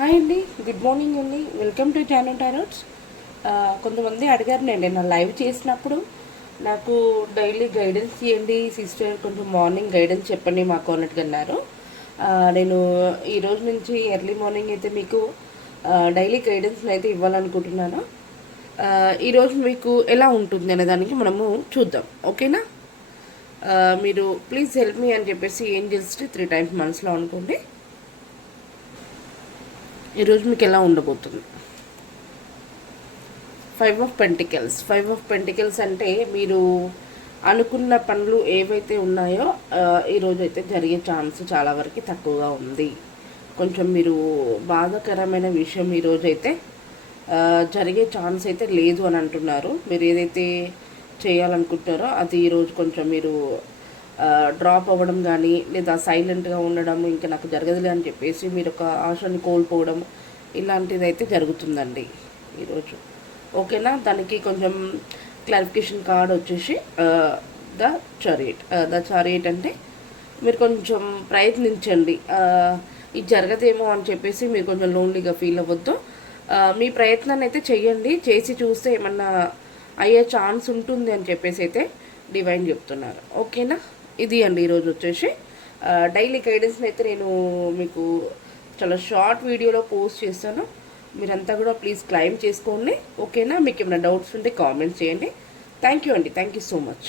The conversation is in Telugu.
హాయ్ అండి, గుడ్ మార్నింగ్ అండి. Welcome to Tano Tarots. కొంతమంది అడిగారు నేను లైవ్ చేసినప్పుడు నాకు డైలీ గైడెన్స్ ఇవ్వండి సిస్టర్, కొంచెం మార్నింగ్ గైడెన్స్ చెప్పండి మాకు అన్నట్టుగా అన్నారు. నేను ఈరోజు నుంచి ఎర్లీ మార్నింగ్ అయితే మీకు డైలీ గైడెన్స్ అయితే ఇవ్వాలనుకుంటున్నాను. ఈరోజు మీకు ఎలా ఉంటుంది అనే దానికి మనము చూద్దాం, ఓకేనా? మీరు ప్లీజ్ హెల్ప్ మీ అని చెప్పేసి ఏంజల్స్ 3 times మనసులో అనుకోండి. ఈరోజు మీకు ఎలా ఉండబోతుంది? 5 of Pentacles అంటే మీరు అనుకున్న పనులు ఏవైతే ఉన్నాయో ఈరోజు అయితే జరిగే ఛాన్స్ చాలా వరకు తక్కువగా ఉంది. కొంచెం మీరు బాధాకరమైన విషయం ఈరోజు అయితే జరిగే ఛాన్స్ అయితే లేదు అని అంటున్నారు. మీరు ఏదైతే చేయాలనుకుంటారో అది ఈరోజు కొంచెం మీరు డ్రాప్ అవ్వడం కానీ, లేదా సైలెంట్గా ఉండడం, ఇంకా నాకు జరగదులే అని చెప్పేసి మీరు ఒక ఆశని కోల్పోవడం, ఇలాంటిది అయితే జరుగుతుందండి ఈరోజు, ఓకేనా? దానికి కొంచెం క్లారిఫికేషన్ కార్డ్ వచ్చేసి ద చారియట్ అంటే మీరు కొంచెం ప్రయత్నించండి. ఇది జరగదేమో అని చెప్పేసి మీరు కొంచెం లోన్లీగా ఫీల్ అవ్వద్దు. మీ ప్రయత్నాన్ని అయితే చెయ్యండి. చేసి చూస్తే ఏమన్నా అయ్యే ఛాన్స్ ఉంటుంది అని చెప్పేసి అయితే డివైన్ చెప్తున్నారు, ఓకేనా? ఇది అండి ఈరోజు వచ్చేసి డైలీ గైడెన్స్ని అయితే నేను మీకు చాలా షార్ట్ వీడియోలో పోస్ట్ చేస్తాను. మీరంతా కూడా ప్లీజ్ క్లైమ్ చేసుకోండి, ఓకేనా? మీకు ఏమైనా డౌట్స్ ఉంటే కామెంట్స్ చేయండి. థ్యాంక్ యూ అండి, థ్యాంక్ యూ సో మచ్.